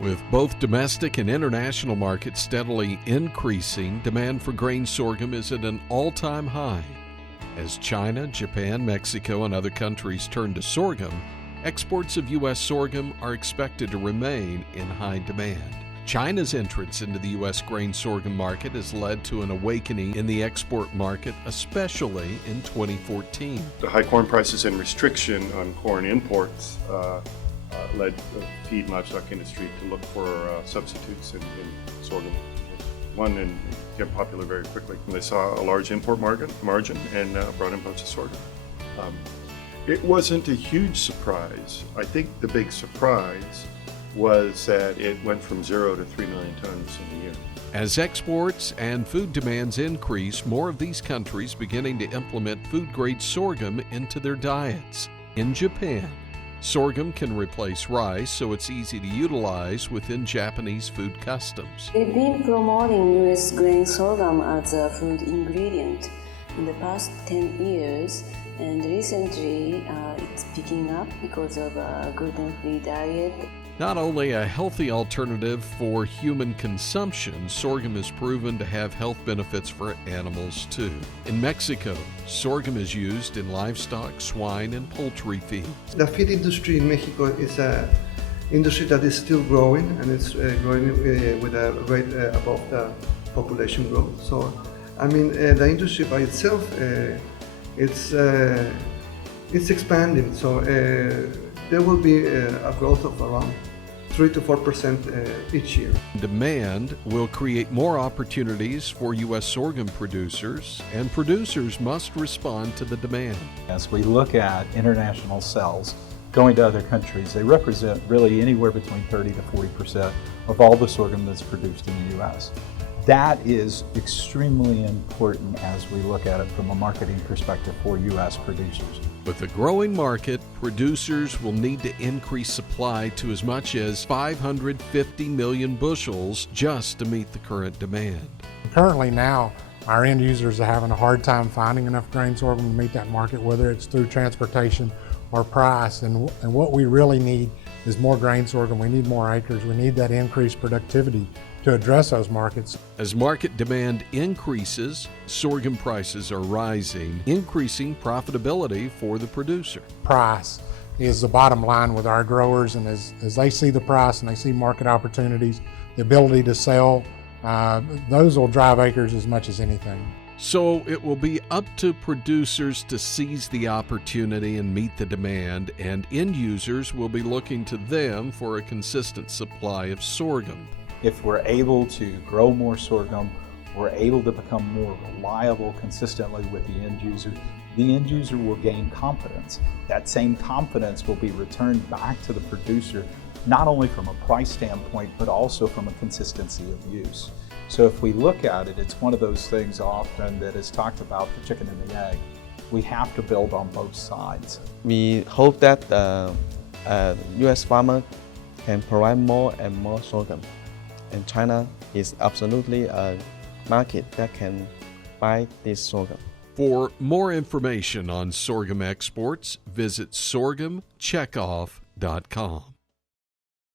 With both domestic and international markets steadily increasing, demand for grain sorghum is at an all-time high. As China, Japan, Mexico, and other countries turn to sorghum, exports of U.S. sorghum are expected to remain in high demand. China's entrance into the U.S. grain sorghum market has led to an awakening in the export market, especially in 2014. The high corn prices and restriction on corn imports led the feed and livestock industry to look for substitutes in sorghum. One, and became popular very quickly. They saw a large import margin and brought in bunch of sorghum. It wasn't a huge surprise. I think the big surprise was that it went from 0 to 3 million tons in a year. As exports and food demands increase, more of these countries beginning to implement food-grade sorghum into their diets. In Japan, sorghum can replace rice, so it's easy to utilize within Japanese food customs. We've been promoting U.S. grain sorghum as a food ingredient in the past 10 years, and recently it's picking up because of a gluten-free diet. Not only a healthy alternative for human consumption, sorghum is proven to have health benefits for animals too. In Mexico, sorghum is used in livestock, swine, and poultry feed. The feed industry in Mexico is an industry that is still growing, and it's growing with a rate above the population growth. So, the industry by itself, it's expanding. So there will be a growth of around 3 to 4% each year. Demand will create more opportunities for U.S. sorghum producers, and producers must respond to the demand. As we look at international sales going to other countries, they represent really anywhere between 30 to 40% of all the sorghum that's produced in the U.S. That is extremely important as we look at it from a marketing perspective for U.S. producers. With a growing market, producers will need to increase supply to as much as 550 million bushels just to meet the current demand. Currently now, our end users are having a hard time finding enough grain sorghum to meet that market, whether it's through transportation or price. And what we really need is more grain sorghum. We need more acres. We need that increased productivity to address those markets. As market demand increases, sorghum prices are rising, increasing profitability for the producer. Price is the bottom line with our growers, and as they see the price and they see market opportunities, the ability to sell, those will drive acres as much as anything. So it will be up to producers to seize the opportunity and meet the demand, and end users will be looking to them for a consistent supply of sorghum. If we're able to grow more sorghum, we're able to become more reliable consistently with the end user will gain confidence. That same confidence will be returned back to the producer, not only from a price standpoint, but also from a consistency of use. So if we look at it, it's one of those things often that is talked about, the chicken and the egg. We have to build on both sides. We hope that the U.S. farmer can provide more and more sorghum. And China is absolutely a market that can buy this sorghum. For more information on sorghum exports, visit sorghumcheckoff.com.